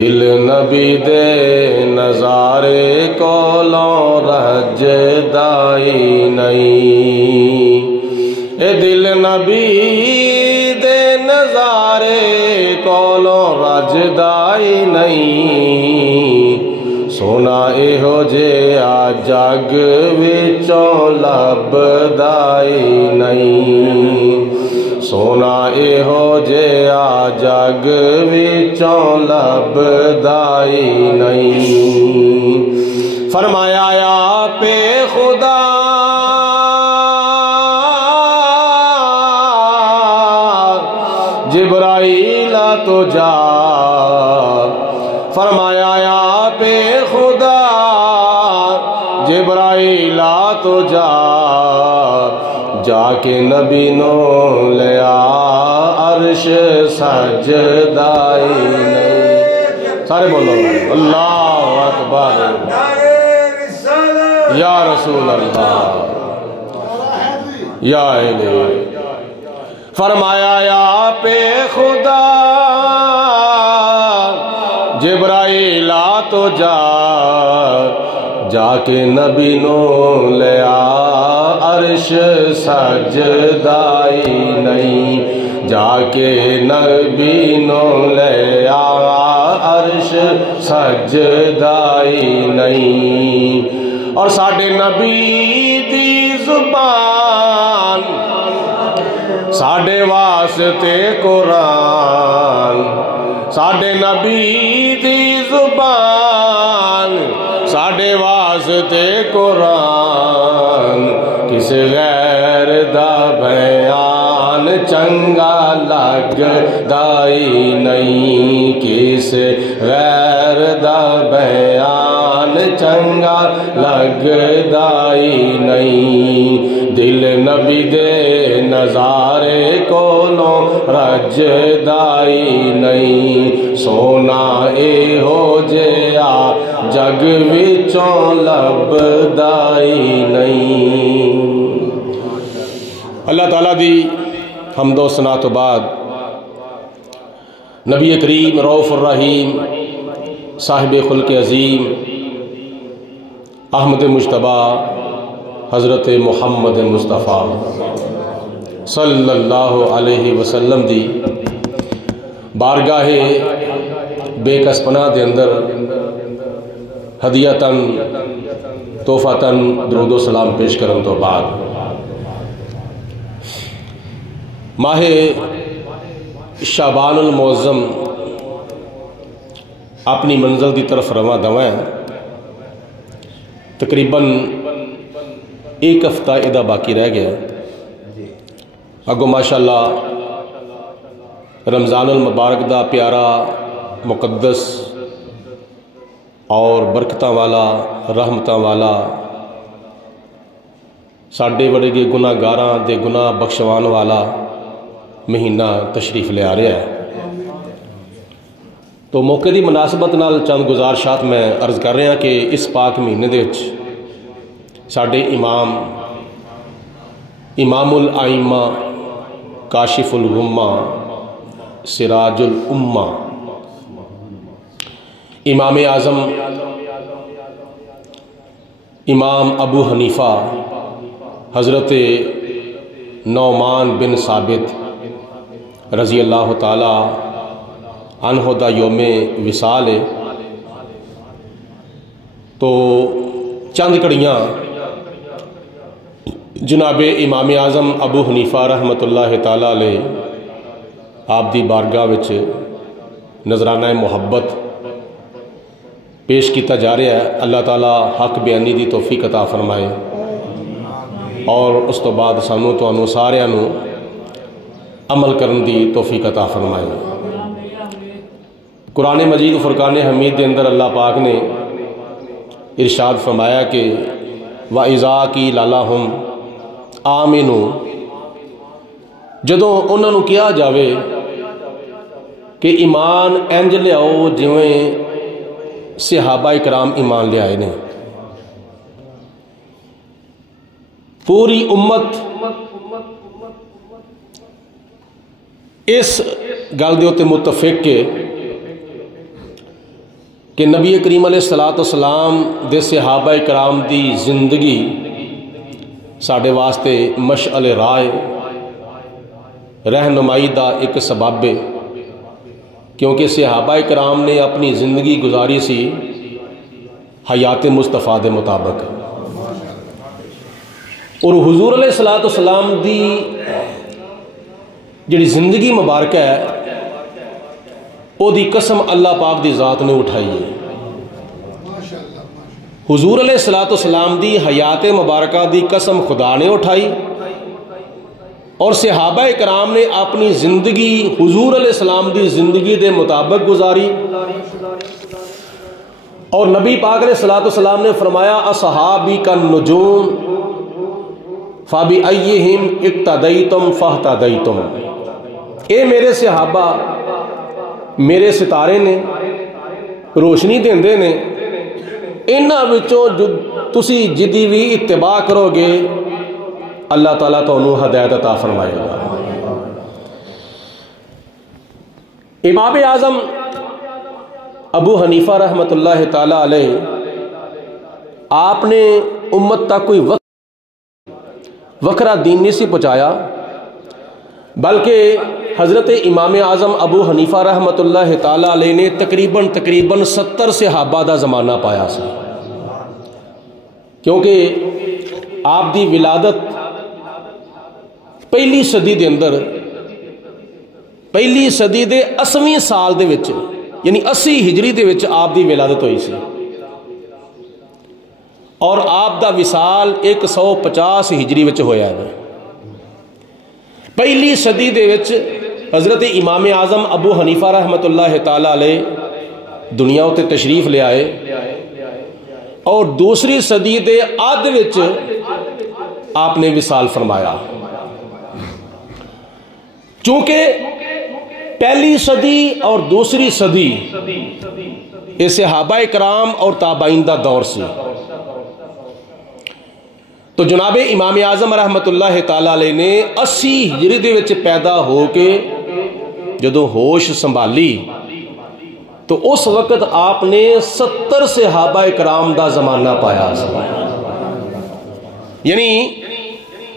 دل نبی دے نظارے کولوں رج دائی نہیں، اے دل نبی دے نظارے کولوں رج دائی نہیں، سونا ایہو جہا جگ وچوں لبدائی نہیں، سونا ایہو جہا جگ وچوں لبدائی نہیں۔ فرمایا یا پہ خدا جبرائیل تو جا، فرمایا یا پہ خدا جبرائیل تو جا، جا کے نبی نو لیا عرش سجدائی نہیں۔ سارے بولو اللہ اکبر یا رسول اللہ یا الہ۔ فرمایا یا پہ خدا جبرائیل تو جا، جا کے نبی نو لیا عرش سجدائی نہیں، جا کے نبی نو لیا عرش سجدائی نہیں۔ اور ساڈے نبی دی زبان ساڈے واسطے قرآن، ساڈے نبی دی زبان ساڈے واسطے قرآن، کس غیر دا بیان چنگا لگدائی نہیں، کس غیر دا بیان چنگا لگدائی نہیں، دل نبی دے نظارے کولوں رجدائی نہیں، سونا ایہو جہا جگ وچوں لبدائی نہیں۔ اللہ تعالیٰ دی حمد و ثنا تو بعد نبی کریم رؤوف الرحیم صاحب خلق عظیم احمد مجتبیٰ حضرت محمد مصطفیٰ صلی اللہ علیہ وسلم دی بارگاہ بے کس پناہ دے اندر ہدیتاً تحفتاً درود و سلام پیش کرن تو بعد ماہ شعبان المعظم اپنی منزل دی طرف رواں دواں ہے، تقریباً ایک ہفتہ ادھا باقی رہ گیا، اگو ماشاءاللہ رمضان المبارک دا پیارا مقدس اور برکتاں والا رحمتاں والا ساڈے وڈے گناہ گاراں دے گناہ بخشوان والا مہینہ تشریف لے آ رہا ہے۔ تو موقع دی مناسبت نال چند گزارشات میں عرض کر رہا کہ اس پاک مہینے دے وچ ساڈے امام الائمہ کاشف الغمہ سراج الامہ امام اعظم امام ابو حنیفہ حضرت نعمان بن ثابت رضی اللہ تعالی عنہ دا یوم وصال ہے، تو چند کڑیاں جناب امام اعظم ابو حنیفہ رحمۃ اللہ تعالی علیہ آپ دی بارگاہ وچ نذرانہ محبت پیش کیتا جا رہا ہے۔ اللہ تعالی حق بیانی دی توفیق عطا فرمائے، اور اس تو بعد سانوں تانوں ساریاں نوں عمل کرن دی توفیق عطا فرمائے۔ قرآن مجید و فرقان حمید دے اندر اللہ پاک نے ارشاد فرمایا کہ وَإِذَا قِيلَ لَهُمْ آمِنُوا، جدوں انہاں نوں کہا جاوے کہ ایمان انج لیاؤ جویں صحابہ کرام ایمان لے آئے نے، پوری امت اس گل دے اوتے متفق ہے کہ نبی کریم علیہ السلام دے صحابہ کرام دی زندگی ساڈے واسطے مشعل راہ رہنمائی دا ایک سبب ہے، کیونکہ صحابہ کرام نے اپنی زندگی گزاری سی حیات مصطفیٰ دے مطابق، اور حضور علیہ السلام دی جڑی زندگی مبارکہ ہے او دی قسم اللہ پاک دی ذات نے اٹھائی ہے۔ حضور علیہ السلام دی حیات مبارکہ دی قسم خدا نے اٹھائی، اور صحابہ کرام نے اپنی زندگی حضور علیہ السلام دی زندگی دے مطابق گزاری، اور نبی پاک علیہ السلام نے فرمایا اصحابی کالنجوم فبأیہم اقتدیتم فاہتدیتم، اے میرے صحابہ میرے ستارے نے، روشنی دیندے نے، انہاں وچوں تسی جدی بھی اتباع کرو گے اللہ تعالیٰ تانوں ہدایت عطا فرمائے گا۔ امام اعظم ابو حنیفہ رحمۃ اللہ تعالی علیہ آپ نے امت تک کوئی وکھرا دین نہیں سی پہنچایا، بلکہ حضرت امام اعظم ابو حنیفہ رحمۃ اللہ تعالی علیہ نے تقریباً 70 صحابہ دا زمانہ پایا سی، کیونکہ آپ دی ولادت پہلی صدی دے اندر، پہلی صدی دے 80ویں سال دے وچ یعنی 80 ہجری دے وچ آپ دی ولادت ہوئی سی، اور آپ دا وصال 150 ہجری وچ ہویا ہے۔ پہلی صدی دے وچ حضرت امام اعظم ابو حنیفہ رحمۃ اللہ تعالی علیہ دنیا اتے تشریف لے آئے، اور دوسری صدی دے آدھ وچ آپ نے وصال فرمایا۔ چونکہ پہلی صدی اور دوسری صدی یہ صحابہ کرام اور تابعین دا دور سی، تو جناب امام اعظم رحمت اللہ تعالی علیہ نے 80 ہجری دے وچ پیدا ہو کے جدو ہوش سنبھالی تو اس وقت آپ نے 70 صحابہ کرام دا زمانہ پایا سی۔ یعنی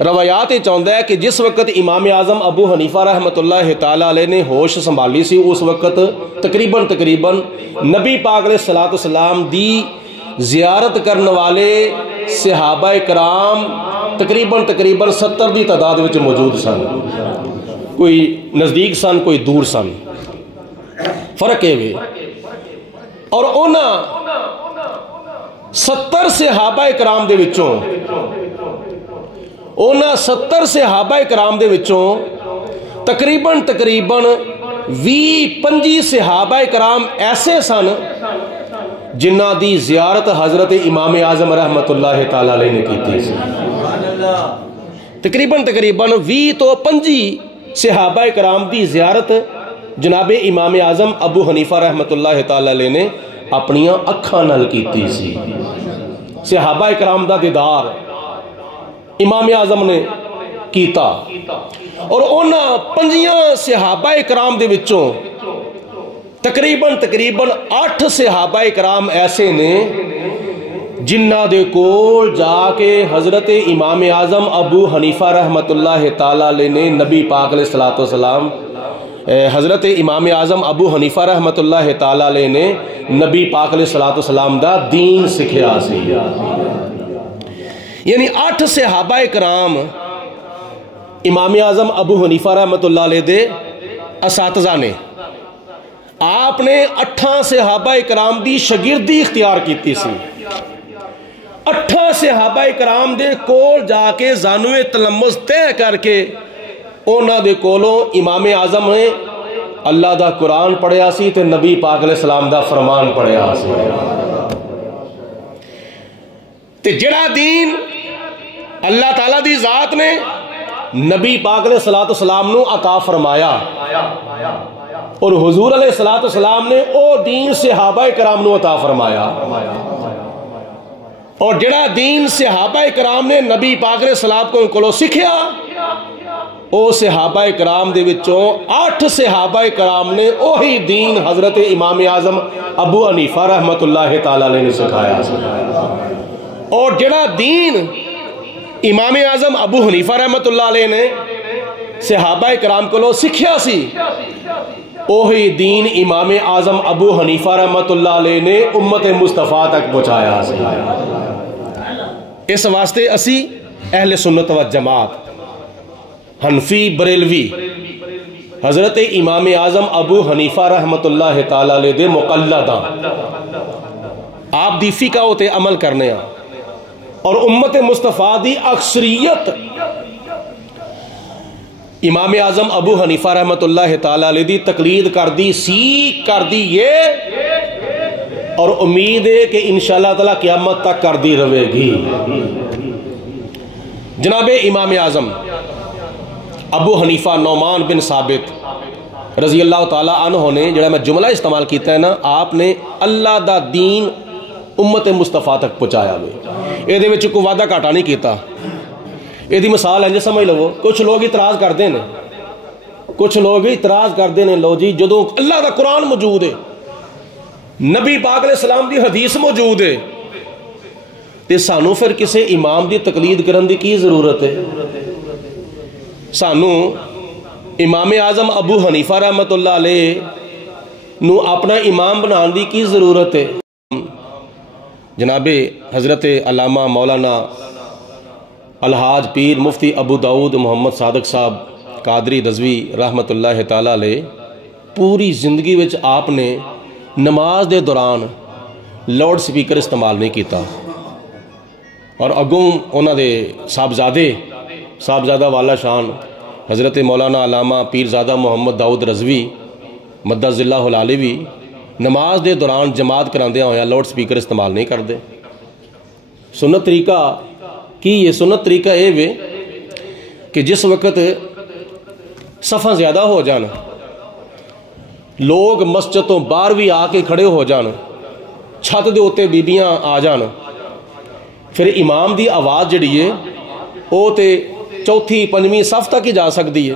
روایات چاہتا ہے کہ جس وقت امام اعظم ابو حنیفہ رحمت اللہ تعالی علیہ نے ہوش سنبھالی سی، اس وقت تقریباً نبی پاک علیہ السلام دی زیارت کرنے والے صحابہ کرام تقریباً 70 دی تعداد وچ موجود سن، کوئی نزدیک سن کوئی دور سن، فرق ہے۔ اور انہاں 70 صحابہ کرام دے وچوں انہاں 70 صحابہ کرام دے وچوں تقریباً 20-25 صحابہ کرام ایسے سن جنہ دی زیارت حضرت امام اعظم رحمت اللہ تعالی علیہ نے کی تھی۔ تقریباً 20 تو 25 صحابہ کرام دی زیارت جناب امام اعظم ابو حنیفہ رحمت اللہ تعالی علیہ نے اپنیاں اکھاں نال کیتی سی۔ صحابہ کرام دا دیدار امام اعظم نے کیتا، اور انہاں 5 صحابہ کرام دے وچوں تقریباً 8 صحابہ کرام ایسے نے جنہ دے کول جا کے حضرت امام اعظم ابو حنیفہ رحمت اللہ تعالی علیہ نے نبی پاک علیہ السلام حضرت امام اعظم ابو حنیفہ رحمت اللہ تعالی علیہ نے نبی پاک علیہ السلام دا دین سکھیا سی۔ یعنی 8 صحابہ کرام امام اعظم ابو حنیفہ رحمت اللہ علیہ دے اساتذہ نے، آپ نے 8 صحابہ کرام دی شاگردی اختیار کیتی سی۔ 8 صحابہ کرام دے کول جا کے زانوے تلمذ طے کر کے انہاں دے کولوں امام اعظم نے اللہ دا قرآن پڑھیا سی تے نبی پاک علیہ السلام دا فرمان پڑھیا سی۔ تے جڑا دین اللہ تعالیٰ دی ذات نے نبی پاک علیہ السلام نو عطا فرمایا، اور حضور علیہ السلام نے او دین صحابہ کرام نو عطا فرمایا، اور جڑا دین صحابہ کرام نے نبی پاک علیہ السلام کو سکھیا او صحابہ کرام دے وچوں 8 صحابہ کرام نے وہی دین حضرت امام اعظم ابو حنیفہ رحمت اللہ تعالی علیہ نے سکھایا، اور جڑا دین امام اعظم ابو حنیفہ رحمت اللہ علیہ نے صحابہ کرام کو سکھیا سی، وہی دین امام اعظم ابو حنیفہ رحمت اللہ علیہ نے امت مصطفیٰ تک پہنچایا سی۔ اس واسطے اسی اہل سنت و جماعت حنفی بریلوی حضرت امام اعظم ابو حنیفہ رحمت اللہ تعالی علیہ دے مقلد ہاں، آپ دی فقہ تے عمل کرنے ہاں، اور امت مصطفیٰ دی اکثریت امام اعظم ابو حنیفہ رحمت اللہ تعالی علیہ دی تقلید کر دی، سیکھ کر دی یہ، اور امید ہے کہ انشاءاللہ تعالی قیامت تک کر دی رہے گی۔ جناب امام اعظم ابو حنیفہ نعمان بن ثابت رضی اللہ تعالیٰ عنہ نے جڑا میں جملہ استعمال کیتا ہے نا، آپ نے اللہ دا دین امت مصطفیٰ تک پہنچایا ہوئے، یہ دے وچ کوئی وعدہ گھاٹا نہیں کیتا۔ یہ دی مثال ہے سمجھ لو، کچھ لوگ اعتراض کرتے ہیں، کچھ لوگ اعتراض کرتے ہیں، لو جی جدوں اللہ دا قرآن موجود ہے، نبی پاک علیہ السلام دی حدیث موجود ہے، تے سانو پھر کسے امام دی تقلید کرن دی کی ضرورت ہے؟ سانو امام اعظم ابو حنیفہ رحمت اللہ علیہ نو اپنا امام بنان دی کی ضرورت ہے؟ جناب حضرت علامہ مولانا الحاج پیر مفتی ابو داؤد محمد صادق صاحب قادری رضوی رحمت اللہ تعالی علیہ پوری زندگی وچ آپ نے نماز دے دوران لاؤڈ سپیکر استعمال نہیں کیتا، اور اگوں انہاں دے صاحبزادہ والا شان حضرت مولانا علامہ پیرزادہ محمد داؤد رضوی مدد اللہ العلیوی نماز دے دوران جماعت کراندے ہویا لاؤڈ سپیکر استعمال نہیں کردے۔ سنت طریقہ کی یہ سنت طریقہ اے وے کہ جس وقت صفحہ زیادہ ہو جانا، لوگ مسجد تو باہر بھی آ کے کھڑے ہو جان، چھت دے اوتے بیبیاں آ جان، پھر امام دی آواز جڑی ہے او تے چوتھی پنجویں صف تک ہی جا سکتی ہے،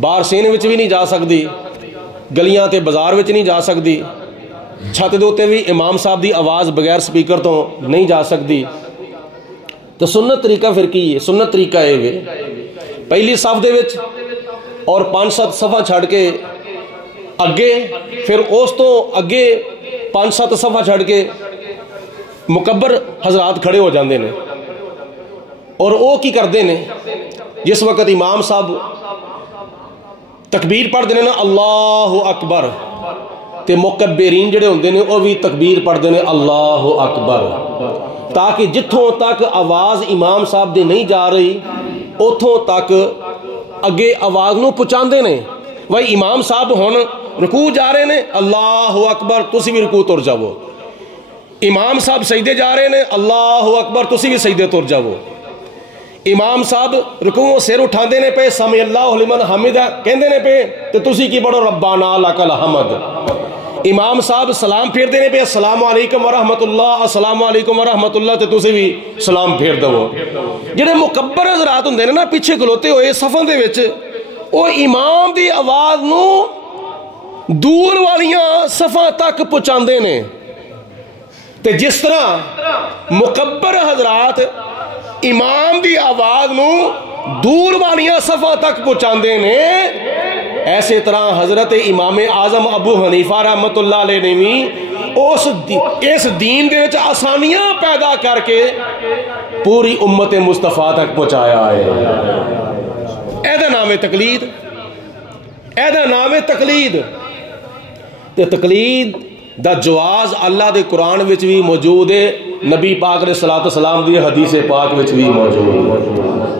باہر سین وچ بھی نہیں جا سکتی، گلیاں تے بازار وچ نہیں جا سکتی، چھت دے اوتے بھی امام صاحب دی آواز بغیر سپیکر تو نہیں جا سکتی۔ تو سنت طریقہ پھر کی ہے؟ سنت طریقہ اے وے پہلی صف دے وچ اور 5-7 صفحہ چھڑ کے اگے، پھر اس تو اگے 5-7 صفحہ چھڑ کے مکبر حضرات کھڑے ہو جاندے نے، اور وہ کی کردے نے جس وقت امام صاحب تکبیر پڑھ دینے نا اللہ اکبر، تے مکبرین جڑے ہوندے نے وہ بھی تکبیر پڑھ دینے اللہ اکبر، تاکہ جتھوں تک آواز امام صاحب دے نہیں جا رہی اتھوں تک اگے آواز نو پہنچاندے نے۔ وہی امام صاحب ہن رکوع جا رہے نے اللہ اکبر، تسی بھی رکوع تر جاؤ، امام صاحب سجدے جا رہے نے اللہ اکبر، تسی بھی سجدے تر جاؤ، امام صاحب رکوع سر اٹھاندے نے پہ سمع اللہ لمن حمدہ کہندے نے پہ تے تسی کی پڑھو ربنا لک الحمد، امام صاحب سلام پھیر دینے پہ السلام علیکم ورحمت اللہ، السلام علیکم ورحمت اللہ، تے تسی بھی سلام پھیر دو۔ جڑے مکبر حضرات ہوندے نے نا پیچھے کھلوتے ہوئے صفوں دے وچ، او امام دی آواز نو دور والیاں صفاں تک پہنچاندے نے، تے جس طرح مکبر حضرات امام دی آواز نو دور والیاں صفاں تک پہنچاندے نے، ایسے طرح حضرت امام اعظم ابو حنیفہ رحمت اللہ علیہ نے بھی اس دین دے وچ آسانیاں پیدا کر کے پوری امت مصطفیٰ تک پہنچایا ہے۔ ایدہ نام تقلید، ایدہ نام تقلید، تے تقلید دا جواز اللہ دے قرآن وچ بھی موجود ہے، نبی پاک علیہ السلام دی حدیث پاک وچ بھی موجود ہے،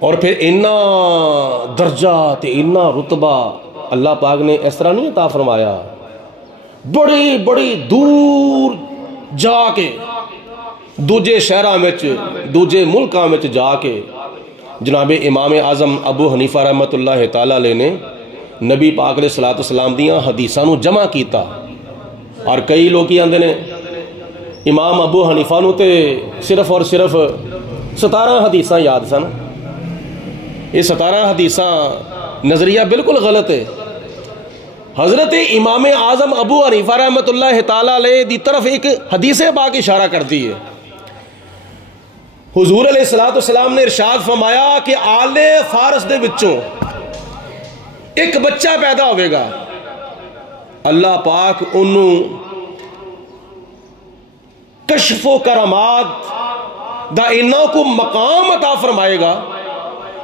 اور پھر اتنا درجہ تے اتنا رتبہ اللہ پاک نے اس طرح نہیں عطا فرمایا، بڑی بڑی دور جا کے دوجے شہراں وچ دوجے ملکاں وچ جا کے جناب امام اعظم ابو حنیفہ رحمت اللہ تعالی علیہ نے نبی پاک علیہ السلام دیاں حدیثاں نو جمع کیتا، اور کئی لوگ کی آندے نے امام ابو حنیفہ نو تے صرف اور صرف 17 حدیثاں یاد سن، یہ 17 حدیثاں نظریہ بالکل غلط ہے۔ حضرت امام اعظم ابو حنیفہ رحمۃ اللہ تعالی علیہ دی طرف ایک حدیث پاک اشارہ کرتی ہے۔ حضور علیہ الصلوۃ والسلام نے ارشاد فرمایا کہ آل فارس دے وچوں ایک بچہ پیدا ہوئے گا، اللہ پاک انہوں کشف و کرامات دا انہوں کو مقام عطا فرمائے گا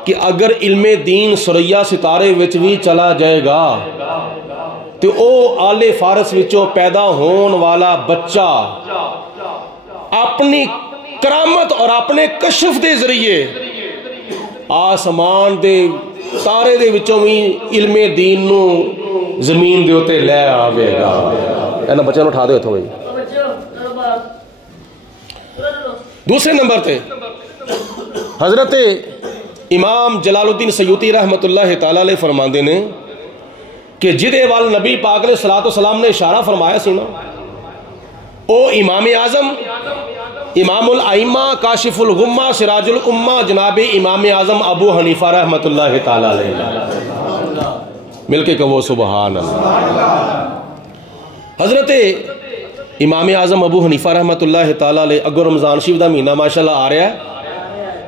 کہ اگر علم دین سریا ستارے وچ بھی چلا جائے گا تو او آل فارس وچوں پیدا ہون والا بچہ اپنی کرامت اور اپنے کشف دے ذریعے آسمان دے تارے دے وچوں بھی علم دین نو زمین دے ہوتے لے آوے گا۔ اینا بچے نو اٹھا دے ہوتا ہوئی۔ دوسرے نمبر تے حضرت امام جلال الدین سیوطی رحمت اللہ تعالیٰ علیہ فرماندے نے کہ جدے وال نبی پاک علیہ السلام نے اشارہ فرمایا سی نا، او امام اعظم امام الائمہ کاشف الغمہ سراج الامہ جناب امام اعظم ابو حنیفہ رحمت اللہ تعالیٰ علیہ، مل کے کہو سبحان اللہ۔ حضرت امام اعظم ابو حنیفہ رحمت اللہ تعالیٰ علیہ اگو رمضان شریف دا مہینہ ماشاءاللہ آ رہا ہے،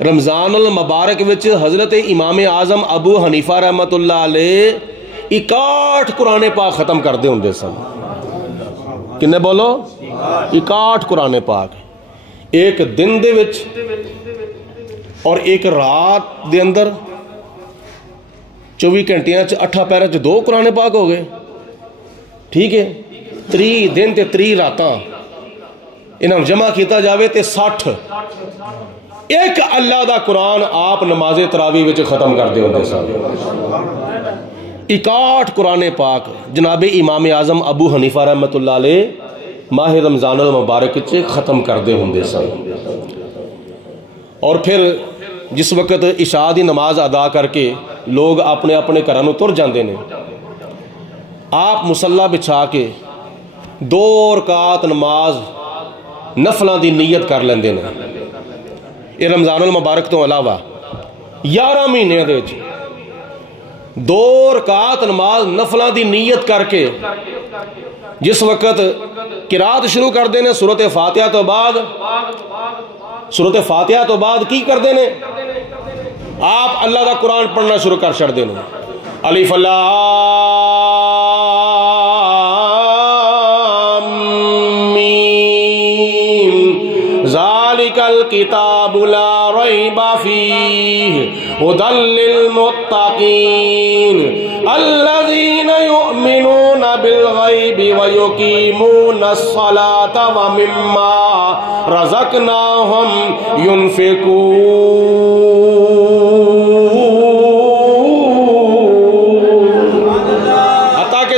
رمضان المبارک وچ حضرت امام اعظم ابو حنیفہ رحمت اللہ علیہ 61 قرآن پاک ختم کر دے ہوندے سن۔ کنے بولو؟ 61 قرآن پاک ایک دن دے وچ اور ایک رات دے اندر 24 گھنٹیاں 8 پیرا 2 قرآن پاک ہو گئے، ٹھیک ہے۔ 3 دن تے 3 راتاں انہاں جمع کیتا جاوے تے 60 ایک اللہ دا قرآن آپ نماز تراویح وچ ختم کر دے ہوندے سن۔ 61 قرآن پاک جناب امام اعظم ابو حنیفہ رحمت اللہ علیہ ماہ رمضان المبارک چ ختم کر دے ہوندے سن۔ اور پھر جس وقت عشاء دی نماز ادا کر کے لوگ اپنے اپنے گھراں نوں تر جاندے نے، آپ مصلی بچھا کے 2 رکعت نماز نفلاں دی نیت کر لیندے نے۔ یہ رمضان المبارک تو علاوہ 11 مہینے دے وچ 2 رکعت نماز نفلاں دی نیت کر کے جس وقت قرات شروع کر دینے سورۃ فاتحہ تو بعد کی کر دینے؟ آپ اللہ دا قرآن پڑھنا شروع کر چھڑ دینے۔ الف ذالک الکتاب لا ریب فیہ ھدی للمتقین الذین یؤمنون بالغیب ویقیمون الصلاة ومما رزقناہم ینفقون۔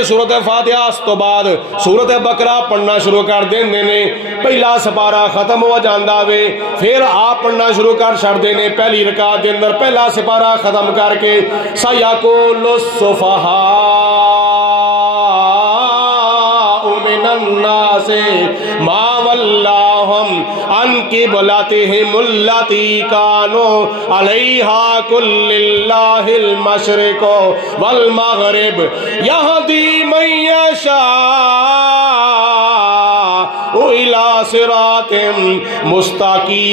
سورۃ فاتحہ اس تو بعد سورۃ بقرہ پڑھنا شروع کر دیندے نے، پہلا سپارہ ختم ہو جاندا وے، پھر آپ پڑھنا شروع کر چھڑ دینے پہلی رکعت دے اندر پہلا سپارہ ختم کر کے سیقول السفہاء من الناس ما ولاہم عن قبلتہم التی کانوا علیہا قل للہ المشرق والمغرب یہدی من یشاء الی صراط مستقیم۔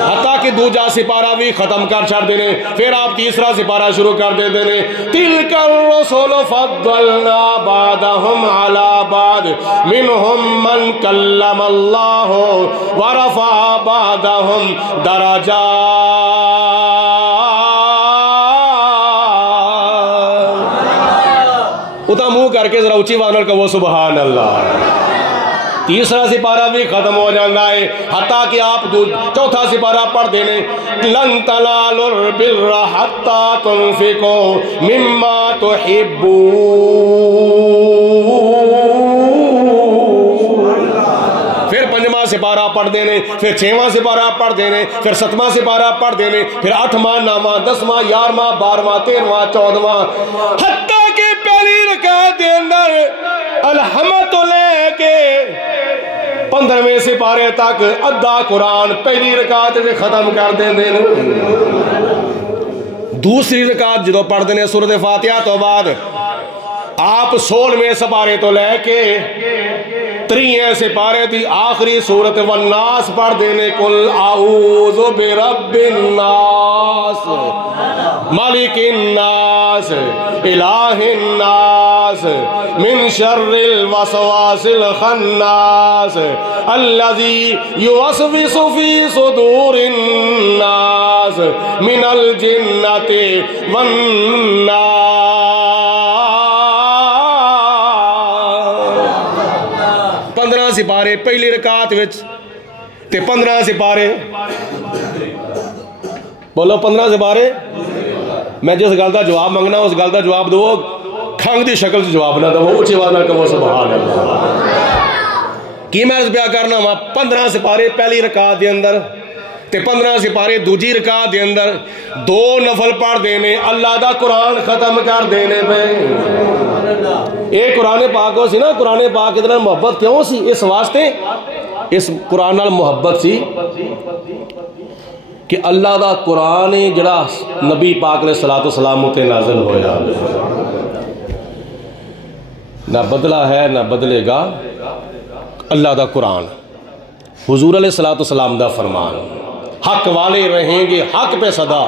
حتیٰ کہ دوجا سپارہ بھی ختم کر چھڑ دینے، پھر آپ تیسرا سپارہ شروع کر دے دینے۔ تلک الرسل فضلنا بعضهم على بعض منهم من کلم اللہ ورفع بعضهم درجات۔ اتنا منہ کر کے ذرا اونچی آواز نال کہو سبحان اللہ۔ تیسرا سپارہ بھی ختم ہو جانا ہے، حتیٰ کہ آپ چوتھا سپارہ پڑھ دینے لن تنالوا البر حتی تنفقوا مما تحبون۔ پھر 5واں سپارہ پڑھ دینے، پھر 6واں سپارہ پڑھ دینے، پھر 7واں سپارہ پڑھ دینے، پھر 8واں 9واں 10واں 11واں 12واں 13واں 14واں، حتیٰ کہ پہلی رکعت دے اندر الحمد لے کے 15ویں سپارے تک ادھا قرآن پہلی رکعت سے ختم کر دیں. دوسری رکعت جدو پڑھ دینے سورۃ فاتحہ تو بعد آپ 16ویں سپارے تو لے کے 3 سپارے دی آخری سورت والناس پڑھ دینے قل اعوذ برب الناس مالک الناس الہ الناس من شر الوسواس الخناس الذی یوسوس فی صدور الناس من الجنۃ والناس. سپارے پہلی رکعت وچ تے 15 سپارے بولو 15 سپارے. میں جس گل دا جواب منگنا اس گل دا جواب دو کھنگ دی شکل سے جواب نہ دو اونچی آواز نہ کہو سبحان اللہ. کی میں اس پیا کرنا وا 15 سپارے پہلی رکعت دے اندر تے 15 سپارے دوجی رکعت دے اندر 2 نفل پڑھ دینے اللہ دا قرآن ختم کر دینے پہ. اے قرآن پاک ہو سی نا قرآن پاک اتنا محبت کیوں سی اس واسطے اس قرآن نال محبت سی کہ اللہ دا قرآن جڑا نبی پاک علیہ الصلوۃ والسلام تے نازل ہویا نہ بدلا ہے نہ بدلے گا. اللہ دا قرآن حضور علیہ الصلوۃ والسلام دا فرمان حق والے رہیں گے حق پہ صدا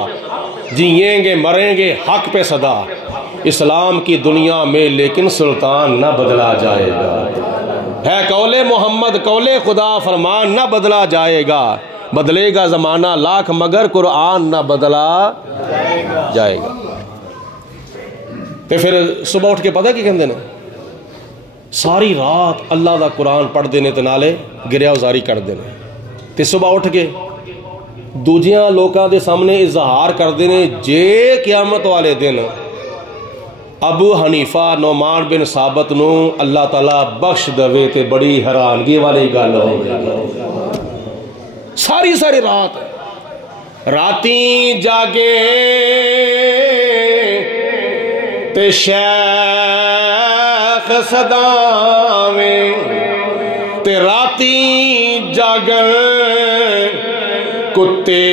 جئیں گے مریں گے حق پہ صدا اسلام کی دنیا میں لیکن سلطان نہ بدلا جائے گا. ہے قول محمد قول خدا فرمان نہ بدلا جائے گا بدلے گا زمانہ لاکھ مگر قرآن نہ بدلا جائے گا. تے پھر صبح اٹھ کے پتہ کی کہندے نے ساری رات اللہ دا قرآن پڑھ دینے تے نالے گریا ازاری کر دینے تے صبح اٹھ کے دوجیاں لوکاں دے سامنے اظہار کر دینے جے قیامت والے دن ابو حنیفہ نعمان بن ثابت نو اللہ تعالیٰ بخش دوے تے بڑی حیرانگی والی گل ہو گئی. ساری راتیں جاگے تے شیخ صداویں تے راتیں جاگن کتے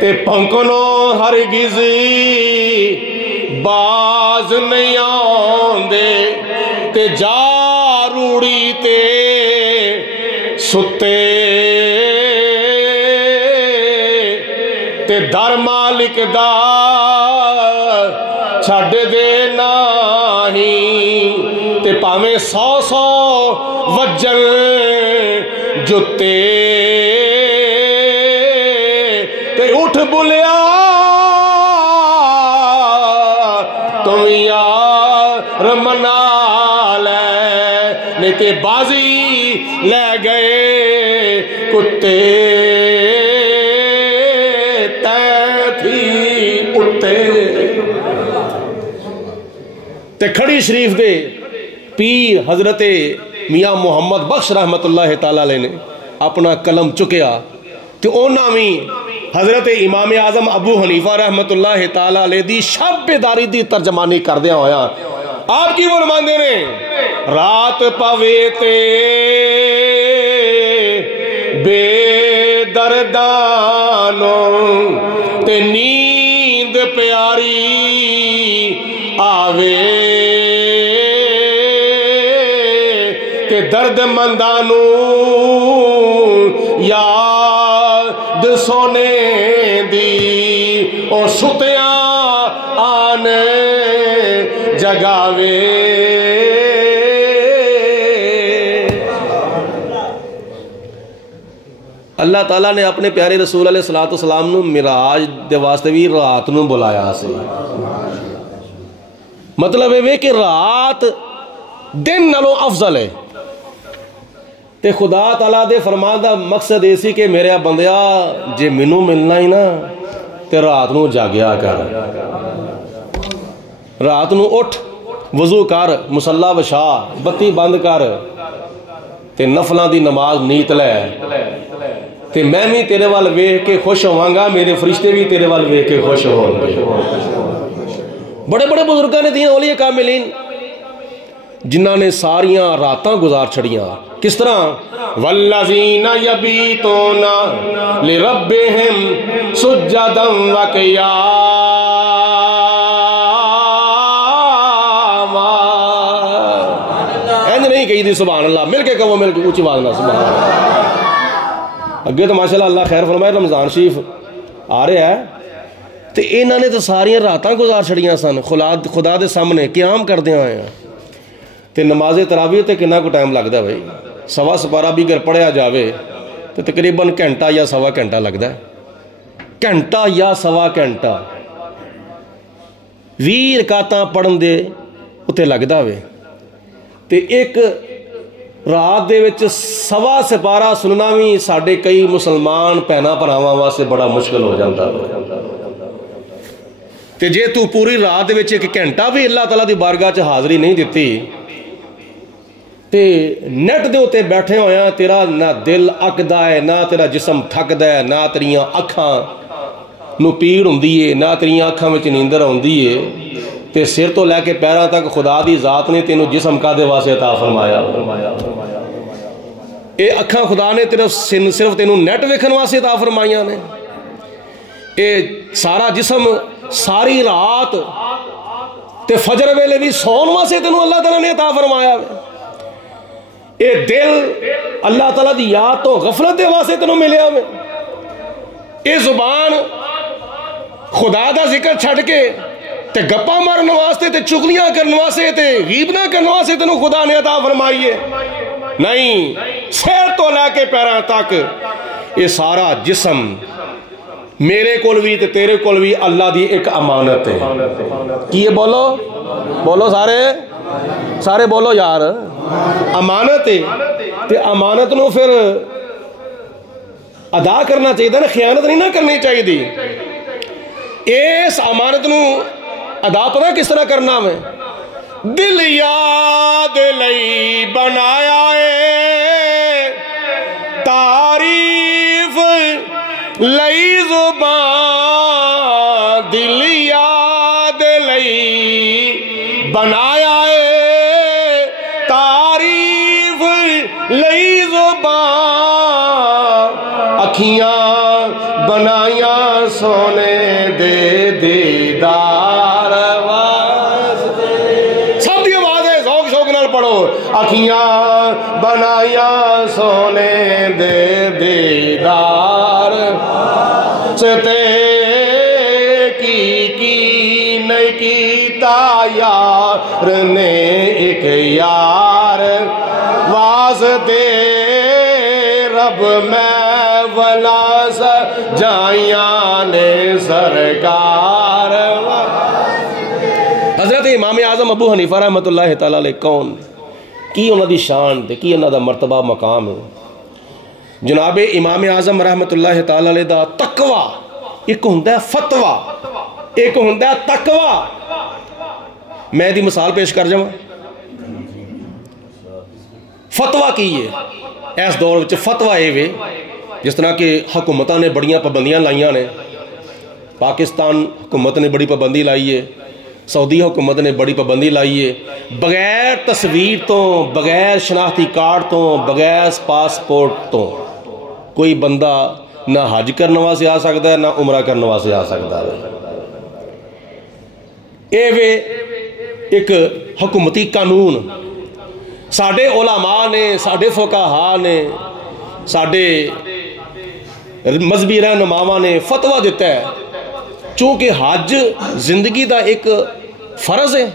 تے پھنکنو ہرگز باز نہیں آندے تے جا روڑی تے ستے تے در مالک دا چھڈ دے نہیں تے پاویں 100 وجن جتے تے اٹھ بلیا تم یار منا لے نہیں تے بازی لے گئے کتے تے کھڑی شریف دے پیر حضرت میاں محمد بخش رحمت اللہ تعالیٰ علیہ نے اپنا قلم چکیا تے اونا بھی حضرت امام اعظم ابو حنیفہ رحمت اللہ تعالیٰ علیہ دی شب بیداری دی ترجمانی کر دیا ہویا. آپ کی فرماندے نے رات پوے تے بے دردانوں تے نیند پیاری آوے تے درد مندانوں یاد سونے دی او ستیاں آنے جگاوے. اللہ تعالیٰ نے اپنے پیارے رسول علیہ الصلوۃ والسلام نو معراج دے واسطے بھی رات نو بلایا سی. مطلب ہے کہ رات دن نالوں افضل ہے تے خدا تعالیٰ دے فرمان دا مقصد ایسی کہ میرے بندیا جے منو ملنا ہی نا تے رات نو جاگیا کر رات نو اٹھ وضو کر مصلی وچھا بتی بند کر تے نفلاں دی نماز نیت لے تے میں بھی تیرے وال ویکھ کے خوش ہوں گا میرے فرشتے بھی تیرے وال ویکھ کے خوش ہوں گے. بڑے بڑے بزرگاں نے دین اولیاء کاملین جنہاں نے ساریاں راتاں گزار چھڑیاں. کس طرح؟ والذین یبیتون لربہم سجدا وقیاما. اینج نہیں کہی دی سبحان اللہ، مل کے کہو، مل کے اونچی آواز نہ سبحان اللہ. اگے تو ماشاءاللہ اللہ خیر فرمائے رمضان شریف آ رہا ہے تو انہوں نے تو ساریاں راتاں گزار چھڑیاں سن خدا دے سامنے قیام کردے آئے ہیں. تو نماز تراویح تے کنا کو ٹائم لگتا ہے بھائی؟ سوا سپارہ بھی اگر پڑھیا جاوے تو تقریباً گھنٹہ یا سوا گھنٹہ لگتا ہے. گھنٹہ یا سوا گھنٹہ 20 رکعتاں پڑھن دے اتنے لگتا ہوئے. تو ایک رات دے وچ سوا سپارہ سننا بھی ساڈے کئی مسلمان بھیناں بھراواں واسطے بڑا مشکل ہو جاتا ہے. تے جے تو پوری رات دے وچ ایک گھنٹہ بھی اللہ تعالیٰ دی بارگاہ چ حاضری نہیں دیتی تے نیٹ دے ہوتے بیٹھے ہویا تیرا نہ دل اکدا ہے، نہ تیرا جسم تھکدا ہے، نہ تیریاں اکھاں نو پیڑ ہوندی ہے، نہ تیریاں اکھاں وچ نیندر ہوندی ہے. تے سر تو لے کے پیراں تک خدا دی ذات نے تینوں جسم کادے واسطے عطا فرمایا. اے اکھاں خدا نے صرف تینوں نیٹ ویکھن واسطے عطا فرمائیاں نے. اے سارا جسم ساری رات تے فجر ویلے بھی سون واسطے تینوں اللہ تعالیٰ نے عطا فرمایا. اے دل اللہ تعالیٰ دی یاد تو غفلت دے واسطے تینوں ملیا میں. اے زبان خدا دا ذکر چھڑ کے تے گپا مارن واسطے تے چغلیاں کرن واسطے تے غیبتاں کرن واسطے تینوں خدا نے عطا فرمائی ہے. نہیں، سر تو لے کے پیراں تک یہ سارا جسم میرے کول بھی تے تیرے کول بھی اللہ دی ایک امانت ہے. کی یہ بولو بولو سارے بولو یار، امانت ہے. تے امانت نو پھر ادا کرنا چاہیے نا، خیانت نہیں نہ کرنی چاہیے. اس امانت نو ادا پتہ کس طرح کرنا میں؟ دل یاد لئی بنایا ہے، تعریف لئی زبان، دل یاد لئی بنایا ہے، تعریف لئی زبان، اکھیاں بنائیاں سونے دے دیدار واسطے. سب دی آوازیں ذوق نال پڑھو. اکھیاں بنائیاں سونے دے دیدار ستے کی نہیں کیتا یار نے ایک یار واسطے رب میں ولا سجائیاں نے سرکار. حضرت امام اعظم ابو حنیفہ رحمۃ اللہ تعالیٰ علیہ کون کی انہوں دی شان تے کی انہوں دا مرتبہ مقام ہے؟ جناب امام اعظم رحمۃ اللہ تعالیٰ علیہ دا تقوی ایک ہوندا ہے فتوی، ایک ہوندا ہے تقوی. میں دی مثال پیش کر جاواں. فتوی کی ہے اس دور وچ؟ فتوی اے وے جس طرح کہ حکومتاں نے بڑیاں پابندیاں لائیاں نے. پاکستان حکومت نے بڑی پابندی لائی ہے، سعودی حکومت نے بڑی پابندی لائی ہے. بغیر تصویر تو، بغیر شناختی کارڈ تو، بغیر پاسپورٹ تو کوئی بندہ نہ حج کرنے واسطے آ سکتا ہے، نہ عمرہ کرنے واسطے آ سکتا ہے. اے وے ایک حکومتی قانون. ساڈے علماء نے، ساڈے فقہاء نے، ساڈے مذہبی رہنماواں نے فتویٰ دیتا ہے چونکہ حج زندگی دا ایک فرض ہے،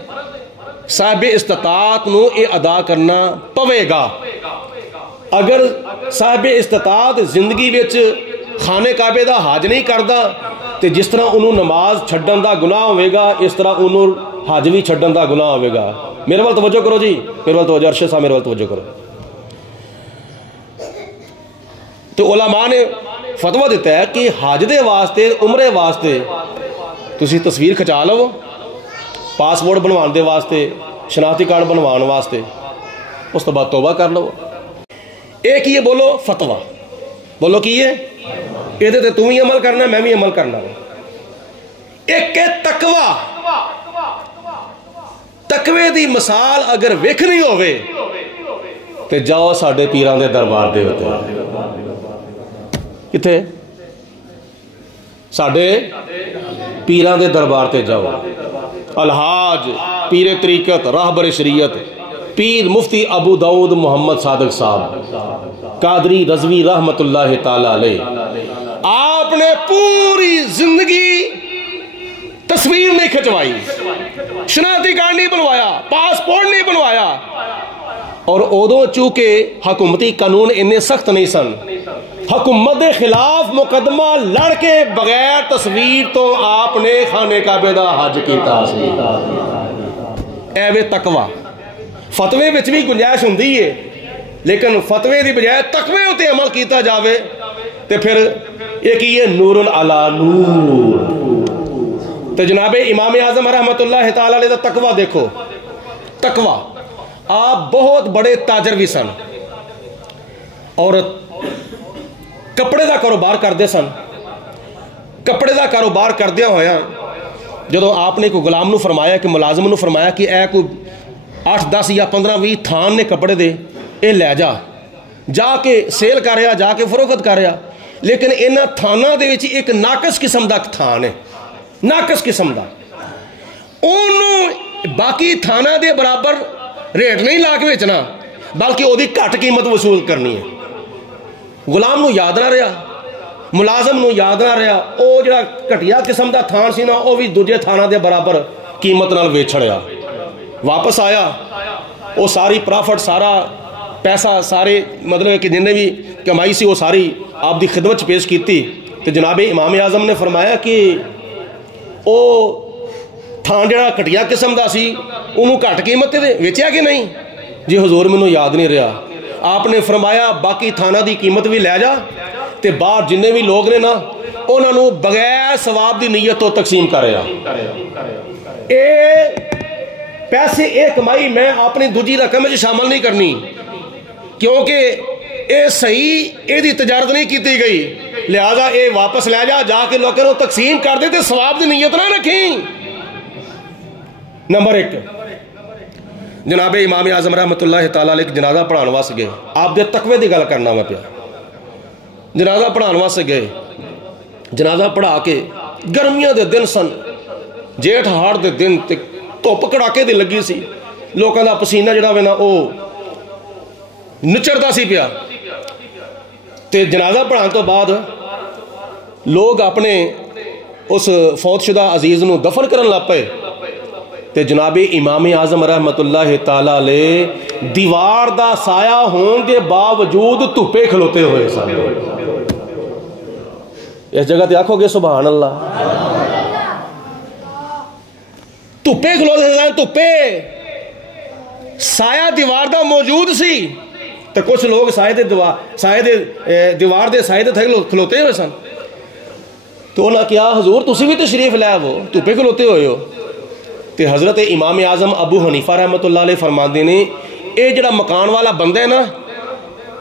صاحب استطاعت نو اے ادا کرنا پوے گا. اگر صاحب استطاعت زندگی وچ خانے کعبے دا حج نہیں کردا تے جس طرح انہوں نماز چھڈن دا گناہ ہوئے گا اس طرح انہوں حج بھی چھڈن دا گناہ ہوئے گا. میرے وال توجہ کرو جی، میرے وال توجہ، ارشد صاحب میرے وال توجہ کرو. تو علماء نے فتویٰ دیتا ہے کہ حج دے واسطے، عمرے واسطے تسی تصویر کھچا لو، پاسپورٹ بنوان دے واسطے، شناختی کارڈ بنوان واسطے، اس تو بعد توبہ کر لو. ایک یہ بولو فتویٰ، بولو کی ہے یہ تے تم ہی عمل کرنا ہے، میں بھی عمل کرنا ہے. ایک ہے تقوی. تقوی دی مثال اگر ویکھنی ہوئے تے جاؤ ساڈے پیران دے دربار دے ہوتے کتے ساڈے پیران دے دربار تے جاؤ. الحاج پیر طریقت راہبر شریعت پیر مفتی ابو داؤد محمد صادق صاحب قادری رضوی رحمت اللہ تعالی علیہ، آپ نے پوری زندگی تصویر نہیں کھچوائی، شناختی کارڈ نہیں بنوایا، پاسپورٹ نہیں بنوایا، اور ادو چونکہ حکومتی قانون انہیں سخت نہیں سن، حکومت کے خلاف مقدمہ لڑ کے بغیر تصویر تو آپ نے خانے کعبے دا حج کیتا سی. ایوے تقوی فتوے وچ بھی گنجائش ہوندی ہے، لیکن فتوے دی بجائے تقوی اتے عمل کیتا جاوے تے پھر ایک یہ نور علی نور. تو جناب امام اعظم رحمت اللہ تعالی علیہ دا تقوی دیکھو. تقوی آپ بہت بڑے تاجر بھی سن اور کپڑے دا کاروبار کردے سن. کپڑے دا کاروبار کردیا ہویا جدو آپ نے کوئی غلام نو فرمایا کہ ملازم نو فرمایا کہ اے کوئی 8 10 یا 15 20 تھان نے کپڑے دے اے لے جا کے سیل کر رہا، جا کے فروخت کر رہا، لیکن انہاں تھاناں دے وچ ایک ناقص قسم دا تھان ہے، ناقص قسم دا، انہوں باقی تھاناں دے برابر ریٹ نہیں لا کے بیچنا بلکہ وہ گھٹ قیمت وصول کرنی ہے. غلام نو یاد نہ رہا، ملازم نو یاد نہ رہا، وہ جڑا گھٹیا قسم دا تھان سی نا وہ بھی دوجے تھاناں دے برابر قیمت نال ویچ چھڑیا. واپس آیا وہ ساری پرافٹ سارا پیسہ سارے مطلب کہ جن نے بھی کمائی سی وہ ساری آپ دی خدمت پیش کیتی. تو جناب امام اعظم نے فرمایا کہ وہ تھان جڑا گھٹیا قسم دا سی انہوں گھٹ قیمت تے ویچیا کہ نہیں؟ جی حضور مینوں یاد نہیں رہا. آپ نے فرمایا باقی تھانہ دی قیمت بھی لے جا تے باہر جننے بھی لوگ نے نا انہوں نے بغیر ثواب دی نیت تو تقسیم کر رہا. اے پیسے اے کمائی میں اپنی دوجی رقم میں شامل نہیں کرنی کیونکہ اے صحیح اے دی تجارت نہیں کیتی گئی، لہذا اے واپس لے جا کے لوگوں کو تقسیم کر دے تے ثواب دی نیت نہ رکھیں. نمبر 1 جناب امام اعظم رحمت اللہ تعالی علیہ جنازہ پڑھان واسطے گئے. آپ دے تقوی دی گل کرنا میں پیا. جنازہ پڑھان واسطے گئے، جنازہ پڑھا کے گرمیاں دے دن سن، جیٹھ ہاڑ دے دن تے دھوپ کڑاکے دی لگی سی، لوکاں دا پسینہ جڑا وے نا او نچڑدا سی پیا. تے جنازہ پڑھان تو بعد لوگ اپنے اس فوت شدہ عزیز نو دفن کرن لگ پئے. تے جناب امام اعظم رحمت اللہ تعالی علیہ دیوار دا سایہ ہون دے باوجود دھوپے کھلوتے ہوئے سن. اس جگہ تے آکھو گے سبحان اللہ. دھوپے کھلوتے سن، دھوپے سایہ دیوار دا موجود سی تے کچھ لوگ سایہ دے دیوار دے سایہ دے تھے کھلوتے ہوئے سن. تو انہاں کیا حضور تسی بھی تشریف لے آو، دھوپے کھلوتے ہوئے ہو. تے حضرت امام اعظم ابو حنیفہ رحمت اللہ علیہ فرماندے نے اے جڑا مکان والا بندہ ہے نا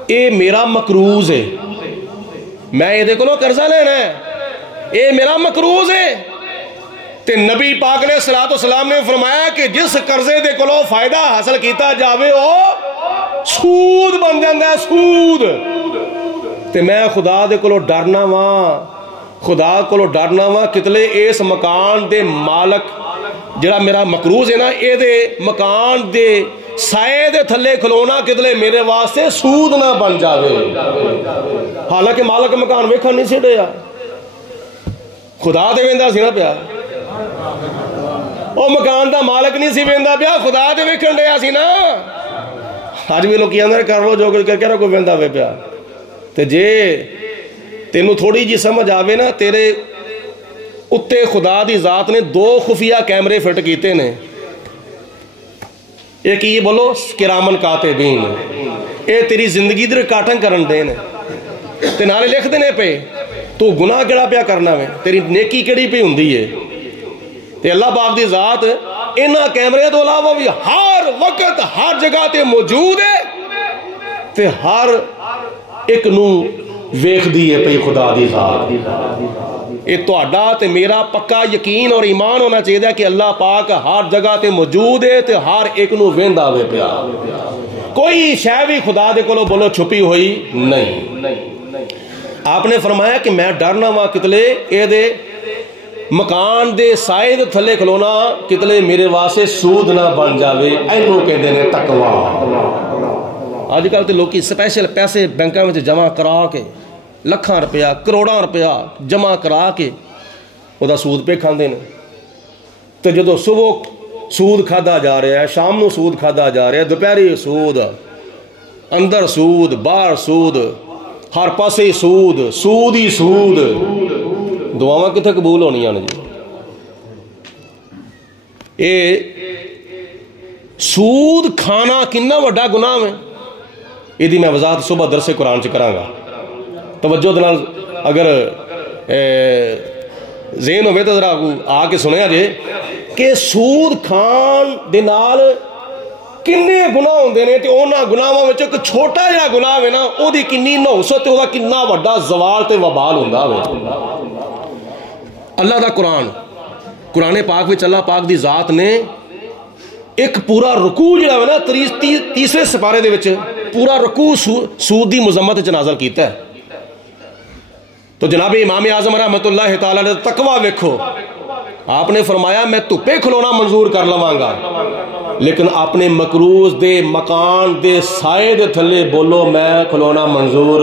اے میرا مقروض ہے، میں یہ دیکھو قرضہ لینا ہے، اے میرا مقروض ہے. تے نبی پاک علیہ الصلوۃ والسلام نے فرمایا کہ جس قرضے دے کولو فائدہ حاصل کیتا جاوے او سود بن جاندا ہے، سود. تے میں خدا دے کولو ڈرنا واں، خدا کولو ڈرنا واں کتلے اس مکان دے مالک جڑا میرا مقروض ہے نا اے دے مکان دے سائے دے تھلے کھلونا کتلے میرے واسطے سود نہ بن جاوے. حالانکہ مالک مکان ویکھن نہیں سی ڈیا، خدا دے ویندا سی نا پیا، او مکان دا مالک نہیں سی ویندا پیا، خدا دے ویکھن ڈیا سی نا. اج بھی لوگ اندر کر لو جو کر کے کوئی ویندا وے پیا. تے جے تینوں تھوڑی جی سمجھ آوے نا تیرے اتے خدا دی ذات نے 2 خفیہ کیمرے فٹ کیتے نے. ایک یہ بولو کرامن کاتبین، اے تیری زندگی دی ریکارڈنگ کرن دے نے تے نالے لکھ دینے پہ تو گناہ کیڑا پیا کرنا میں، تیری نیکی کیڑی پہ ہوندی ہے. تے اللہ پاک دی ذات انہاں کیمرے تو علاوہ بھی ہر وقت ہر جگہ تے موجود ہے تے ہر ایک نو ویکھ دی ہے پئی خدا دی ذات. یہ تہاڈا تے میرا پکا یقین اور ایمان ہونا چاہیے کہ اللہ پاک ہر جگہ تے موجود ہے تے ہر ایک نو ویندا وے پیا، کوئی شے بھی خدا دے کولوں بولو چھپی ہوئی نہیں۔ آپ نے فرمایا کہ میں ڈرنا وا کتلے اے دے مکان دے سائے دے تھلے کھلونا کتلے میرے واسطے سود نہ بن جاوے، اینوں کہندے نے تقوی۔ آج کل تے لوکی سپیشل پیسے بینکاں وچ جمع کرا کے لکھاں روپیہ کروڑاں روپیہ جمع کرا کے وہ سود پہ کھاندے نے، تو جدو صبح سود کھادا جا رہا ہے، شام نو سود کھادا جا رہا ہے، دوپہری سود، اندر سود باہر سود، ہر پاسے سود، سود ہی سود، دعاواں کتنے قبول ہونیاں نے جی؟ اے سود کھانا کنا وڈا گناہ ہے، یہ میں وضاحت صبح درس قرآن چ کراں گا، توجہ دنال اگر ذہن ہوئے تو ذرا آ کے سنیا جے کہ سود کھان دے نال کنے گناہ ہوندے نے، تے انہاں گناہاں وچ ایک چھوٹا جہا گناہ ہے نا، او دی کنی نحوست تے او دا کنا وڈا زوال تے وبال ہوندا ہوے۔ اللہ دا قرآن پاک وچ اللہ پاک دی ذات نے ایک پورا رکوع جڑا ہے نا تیسرے سپارے دے وچ پورا رکوع سود دی مذمت وچ نازل کیتا ہے۔ تو جناب امام اعظم رحمت اللہ تعالیٰ نے تقوی ویکھو، آپ نے فرمایا میں تپے کھلونا منظور کر لواں گا لیکن اپنے مکروز دے مکان دے سائے دے تھلے بولو میں کھلونا منظور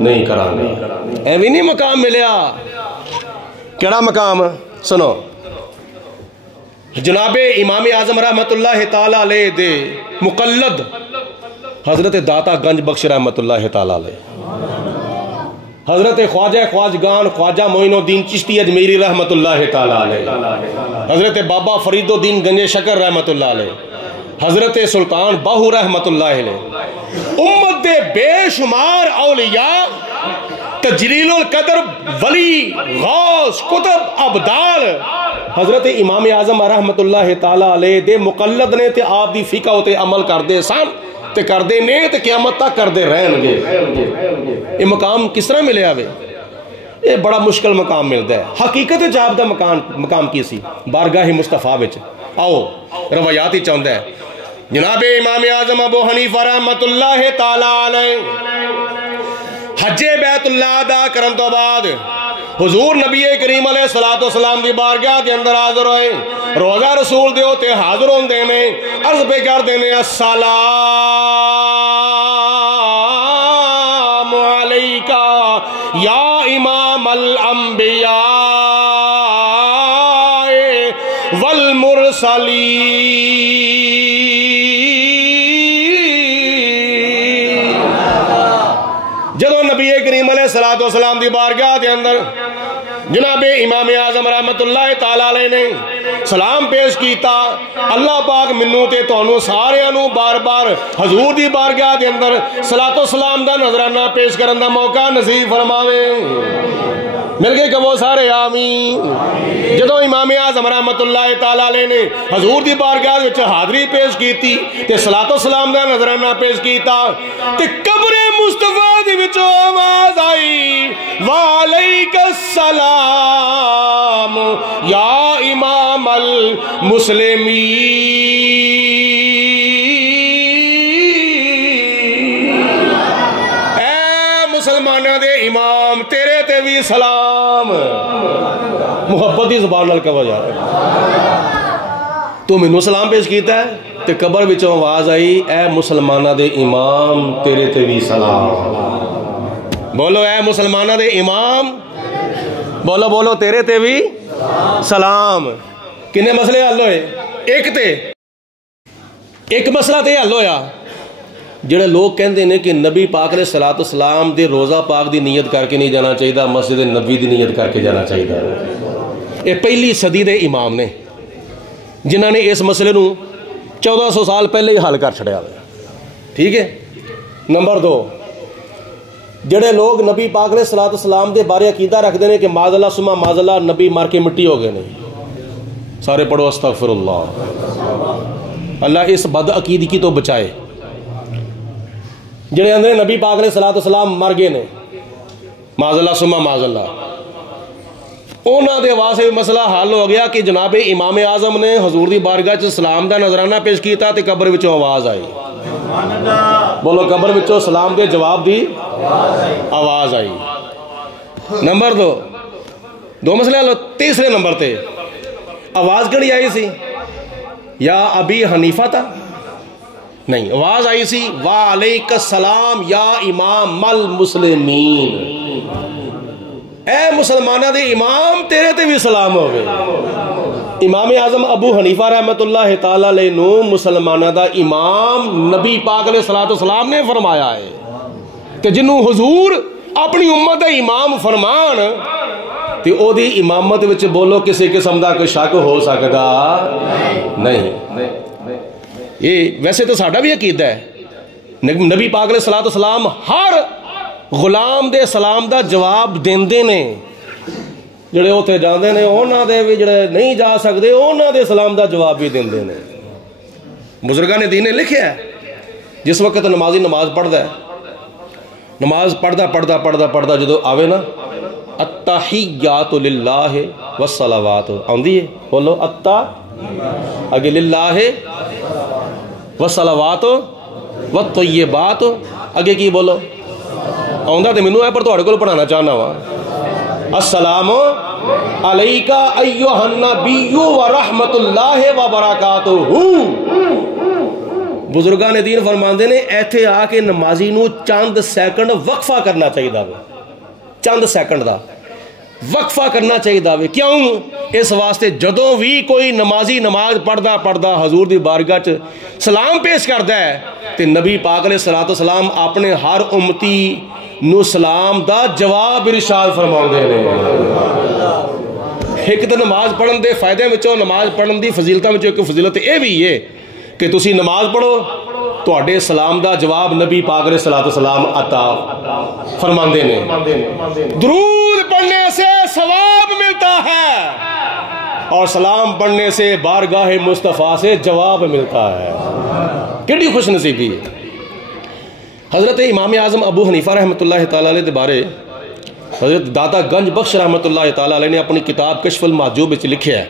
نہیں کراں گا۔ ایویں نہیں مقام ملیا، کیڑا مقام سنو، جناب امام اعظم رحمت اللہ تعالیٰ علیہ دے مقلد حضرت داتا گنج بخش رحمت اللہ تعالیٰ علیہ، حضرت خواجہ خواجگان خواجہ معین الدین چشتی اجمیری رحمت اللہ تعالیٰ علیہ، حضرت بابا فرید الدین گنج شکر رحمت اللہ علیہ، حضرت سلطان باہو رحمت اللہ علیہ، امت دے بے شمار اولیاء تجلیل القدر ولی غوث کتب ابدال حضرت امام اعظم رحمت اللہ تعالیٰ علیہ دے مقلد نے تے آپ دی فقہ تے عمل کر دے سن تے کر دے نے تے قیامت تک کر دے رہن گے۔ یہ مقام کس طرح ملے آوے؟ یہ بڑا مشکل مقام ملتا ہے۔ حقیقت جاب دا مقام کی سی بارگاہ مصطفیٰ وچ، آؤ روایات ہی چاہتا ہے۔ جناب امام اعظم ابو حنیفہ رحمت اللہ تعالیٰ علیہ حج بیت اللہ ادا کرن تو بعد حضور نبی کریم علیہ السلام دی بارگاہ کے اندر حاضر ہوئے، روزہ رسول دے ہوتے حاضر ہوندے نے، عرض پہ کر دینے السلام علیکہ یا امام الانبیاء والمرسلین۔ جدو نبی کریم علیہ السلام دی بارگاہ دے اندر جناب امام اعظم رحمت اللہ تعالیٰ علیہ نے سلام پیش کیتا، اللہ پاک منو تے تانوں سارے انو بار بار حضور دی بارگاہ دے اندر صلاۃ و سلام دا نظرانہ پیش کرن دا موقع نصیب فرماوے۔ مل گئے کہ وہ سارے آمین۔ جدو امام اعظم رحمت اللہ تعالیٰ علیہ نے حضور دی بارگاہ وچ حاضری پیش کیتی تے صلاۃ و سلام دا نظرانہ پیش کیتا تے قبر مصطفیٰ دی وچ آواز آئی وعلیک السلام یا امام المسلمین۔ اے مسلمانہ دے امام تیرے تے بھی سلام، محبت دی زبان نال کہو جا تو مینوں سلام پیش کیتا ہے تے قبر وچوں آواز آئی اے مسلمانہ دے امام تیرے تے بھی سلام۔ بولو اے مسلمانہ دے امام، بولو بولو تیرے تے بھی سلام۔ کنے مسئلے حل ہوئے؟ ایک مسئلہ تے حل ہویا، جڑے لوگ کہندے نے کہ نبی پاک علیہ الصلوۃ والسلام دے روزہ پاک دی نیت کر کے نہیں جانا چاہیے، مسجد نبوی دی نیت کر کے جانا چاہیے۔ یہ پہلی صدی دے امام نے جنہاں نے اس مسئلے نو 1400 سال پہلے ہی حل کر چھڑیا ہوئے، ٹھیک ہے۔ نمبر 2، جڑے لوگ نبی پاک علیہ الصلوۃ والسلام دے بارے عقیدہ رکھتے ہیں کہ معاذ اللہ ثم معاذ اللہ نبی مار کے مٹی ہو گئے نہیں، سارے پڑھو استغفر اللہ، اللہ اس بد عقیدگی تو بچائے۔ جڑے اندر نبی پاک علیہ الصلوۃ والسلام مر گئے نے معاذ اللہ ثم معاذ اللہ، انہوں دے واسطے مسئلہ حل ہو گیا کہ جناب امام اعظم نے حضور دی بارگاہ چ سلام دا نظرانہ پیش کیتا تے قبر وچوں آواز آئی. بولو قبر وچوں سلام دے جواب دی آواز آئی. نمبر دو مسئلے حل. تیسرے نمبر تے آواز کیڑی آئی سی؟ یا ابی حنیفہ تھا؟ نہیں، آواز آئی سی وعلیک السلام یا امام المسلمین، اے مسلمانہ دے امام تیرے تے بھی سلام ہوگے. امام اعظم ابو حنیفہ رحمت اللہ تعالیٰ علیہ نو مسلمانہ دا امام نبی پاک علیہ السلام نے فرمایا ہے کہ جنہوں حضور اپنی امت دا امام فرمان تے او دی امامت وچ بولو کسی قسم دا کوئی شک ہو سکدا نہیں. یہ ویسے تو ساڈا بھی عقیدہ ہے، نبی پاک علیہ السلام ہر غلام دے سلام دا جواب دیندے نے. جڑے اوتھے جاندے نے انہاں دے بھی جڑے نہیں جا سکدے انہاں دے سلام دا جواب بھی دیندے نے. بزرگاں دین نے لکھیا ہے جس وقت نمازی نماز پڑھدا ہے، نماز پڑھدا جدو آوے نا التحیات للہ والصلوات آندی ہے، بولو اگے للہ والصلوات والطیبات، اگے کی بولو آندا تے مینوں ہے پر تہاڈے کول پڑھانا چاہنا وا. السلام علیکہ ایھا النبی ورحمۃ اللہ وبرکاتہ. بزرگان دین فرماندے نے ایتھے آ کے نمازی نو چند سیکنڈ وقفہ کرنا چاہیے، چند سیکنڈ دا وقفہ کرنا چاہیے. کیوں؟ اس واسطے جدوں بھی کوئی نمازی نماز پڑھدا حضور دی بارگاہ چ سلام پیش کردا ہے تے نبی پاک علیہ السلام اپنے ہر امتی نو سلام دا جواب ارشاد فرماؤندے نے. ایک تو نماز پڑھن دے فائدے وچوں، نماز پڑھن دی فضیلتاں وچوں ایک فضیلت یہ بھی ہے کہ تسی نماز پڑھو تواڈے سلام دا جواب نبی پاک علیہ السلام عطا فرماندے نے. درود پڑھنے سے ثواب ملتا ہے اور سلام پڑھنے سے بارگاہ مصطفیٰ سے جواب ملتا ہے. کتنی خوش نصیبی ہے. حضرت امام اعظم ابو حنیفہ رحمۃ اللہ تعالیٰ علیہ دے بارے حضرت داتا گنج بخش رحمۃ اللہ تعالیٰ علیہ نے اپنی کتاب کشف المحجوب وچ لکھیا ہے.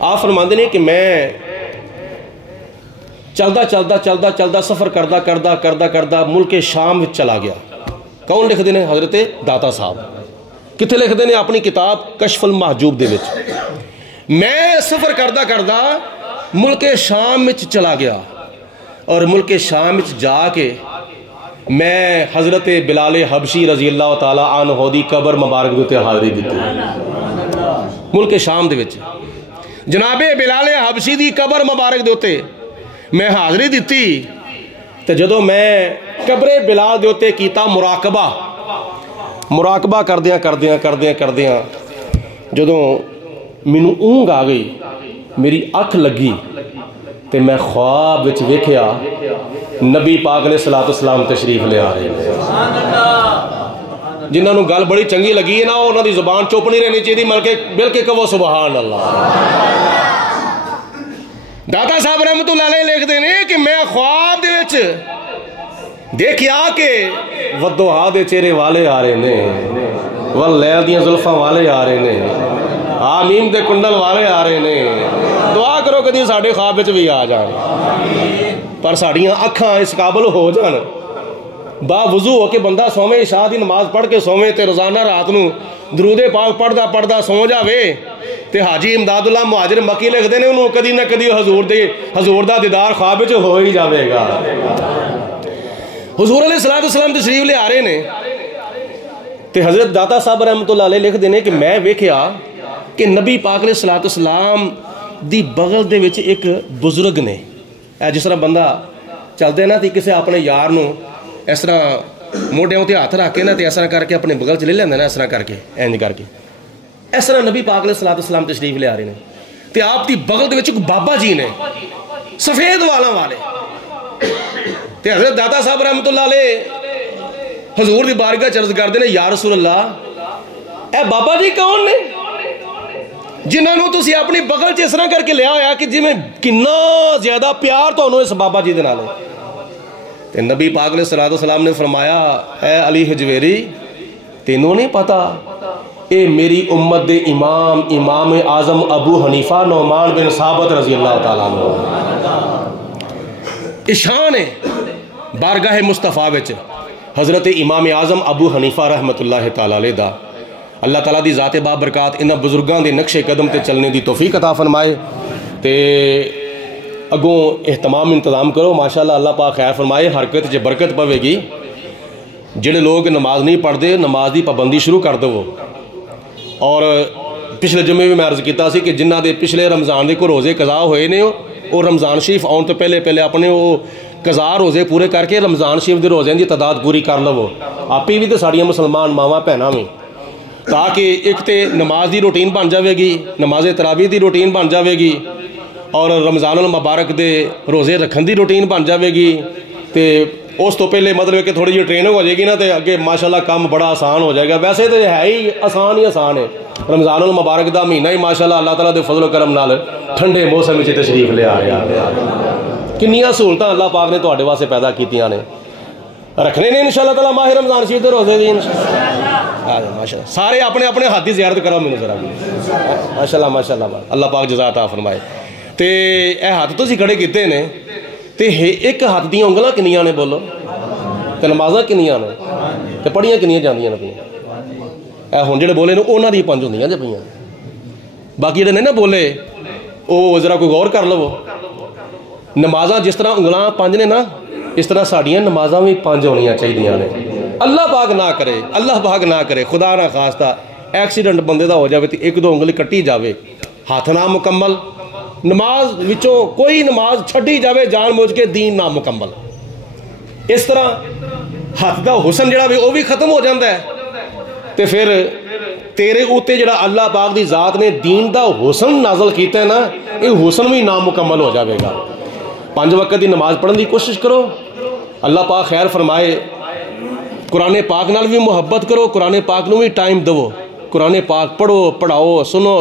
آپ فرماندے نے کہ میں چلدا سفر کردا ملک شام وچ چلا گیا. کون لکھ دے نے؟ حضرت داتا صاحب. کتنے لکھ دے نے؟ اپنی کتاب کشف المحجوب دے وچ. میں سفر کردا ملک شام وچ چلا گیا اور ملک شام وچ جا کے میں حضرت بلال حبشی رضی اللہ تعالیٰ عنہ دی قبر مبارک دوتے حاضری دیتی. ملک شام دے وچ جناب بلال حبشی دی قبر مبارک دوتے میں حاضری دیتی. تے جدو میں قبر بلال دوتے کیتا مراقبہ کردیاں جدو مینوں اونگ آ گئی، میری اکھ لگی تے میں خواب وچ ویکھیا نبی پاک علیہ السلام تشریف لے آ رہے ہیں. جنہاں نوں گل بڑی چنگی لگی ہے نا انہاں دی زبان چپ نہیں رہنی چاہیے بلکہ کہو سبحان اللہ. داتا صاحب رحمت اللہ علیہ لکھ دے نے کہ میں خواب دے وچ دیکھیا کہ ودوہا دے چہرے والے آ رہے نے، واللیل دیاں زلفاں والے آ رہے نے، آمیم دے کنڈل والے آ رہے نے. دعا کرو کدی ساڈے خواب وچ بھی آ جان پر ساڈیاں اکھاں اس قابل ہو جان با وضو ہو کے بندہ سویں عشاء دی نماز پڑھ کے سویں تے روزانہ رات نو درود پاک پڑھدا سو جاوے تے حاجی امداد اللہ مہاجر مکی لکھدے نے انہوں کدی نہ کدی حضور دا دیدار خواب وچ ہو ہی جاوے گا. حضور علیہ السلام تشریف لے آ رہے نے تے حضرت داتا صاحب رحمت اللہ علیہ لکھ دینے کہ میں ویکھیا کہ نبی پاک علیہ السلام دی بغل دے وچ ایک بزرگ نے. جس طرح بندہ چلتے نا تے کسی اپنے یار نو اس طرح موڈیاں تے ہاتھ رکھ کے نا تے اس طرح کر کے اپنے بغل چ لے لیندے نا، اس طرح کر کے اینج کر کے اس طرح نبی پاک علیہ السلام تشریف لے آ رہے ہیں تے آپ دی بغل دے وچ ایک بابا جی نے سفید والاں والے تے حضرت داتا صاحب رحمت اللہ علیہ حضور دی بارگاہ چرز کردے نے یا رسول اللہ اے بابا جی کون نے جنہاں نو تسی اپنی بغل چ اس طرح کر کے لیا ہویا کہ جویں کنا زیادہ پیار تانوں اس بابا جی دے نال ہے. تے نبی پاک علیہ السلام نے فرمایا اے علی حجویری تینوں نہیں پتا اے میری امت دے امام امام اعظم ابو حنیفہ نعمان بن ثابت رضی اللہ تعالیٰ عنہ اشان ہے بارگاہ مصطفیٰ وچ حضرت امام اعظم ابو حنیفہ رحمت اللہ تعالیٰ علیہ دا اللہ تعالیٰ دی ذات بابرکات انہاں بزرگاں دے نقش قدم تے چلنے دی توفیق عطا فرمائے تے اگوں اہتمام انتظام کرو ماشاءاللہ اللہ پاک خیر فرمائے حرکت جے برکت پوے گی جڑے لوگ نماز نہیں پڑھتے نماز دی پابندی شروع کر دو اور پچھلے جمعے بھی میں عرض کیتا سی کہ جنہ دے پچھلے رمضان دے کو روزے قضا ہوئے نے وہ رمضان شریف آن تو پہلے اپنے وہ قضا روزے پورے کر کے رمضان شریف دے روزے دی تعداد پوری کر لو آپ ہی بھی تو ساڑیاں مسلمان ماواں بہناں بھی تاکہ ایک تے نماز دی روٹین بن جاوے گی نماز تراویح دی روٹین بن جاوے گی اور رمضان المبارک دے روزے رکھن دی روٹین بن جاوے گی تے اس تو پہلے مطلب کہ تھوڑی جی ٹریننگ ہو جائے گی نا تے اگے ماشاءاللہ کام بڑا آسان ہو جائے گا ویسے تو ہے ہی آسان ہے رمضان المبارک دا مہینہ ہی ماشاءاللہ اللہ تعالیٰ دے فضل و کرم نال ٹھنڈے موسم وچ تشریف لے آ رہا کنیاں سہولتاں اللہ پاک نے تواڈے واسطے پیدا کیتیاں نے رکھنے نے انشاءاللہ تعالیٰ ماہ رمضان شریف دے روزے دی ماشاءاللہ سارے اپنے اپنے ہاتھ دی زیارت کرو مینوں ذرا ماشاءاللہ اللہ پاک جزا عطا فرمائے تے اے ہاتھ تسی کھڑے کیتے نے تے ایک ہاتھ دیاں انگلاں کنیاں نے بولو تے نمازاں کنیاں نے تے پڑھیاں کنیاں جاندیاں نے اے ہن جڑے بولے نے انہاں دی پنج ہوندیاں جے پیاں باقی جڑے نہیں نا بولے او ذرا کوئی غور کر لو نمازاں جس طرح انگلاں پنج نے نا اس طرح ساڑیاں نمازاں بھی پنج ہونیاں چاہیے نے اللہ پاک نہ کرے خدا نہ خواستہ ایکسیڈنٹ بندے دا ہو جاوے تے ایک دو انگلی کٹی جاوے ہاتھ نہ مکمل نماز وچوں کوئی نماز چھڈی جاوے جان بوجھ کے دین نہ مکمل اس طرح ہاتھ دا حسن جڑا بھی وہ بھی ختم ہو جاندہ ہے تے پھر تیرے اوتے جڑا اللہ پاک دی ذات نے دین دا حسن نازل کیتا ہے نا یہ حسن بھی نامکمل ہو جاوے گا 5 وقت دی نماز پڑھن دی کوشش کرو اللہ پاک خیر فرمائے قرآن پاک نال بھی محبت کرو قرآن پاک نو بھی ٹائم دو قرآن پاک پڑھو پڑھاؤ سنو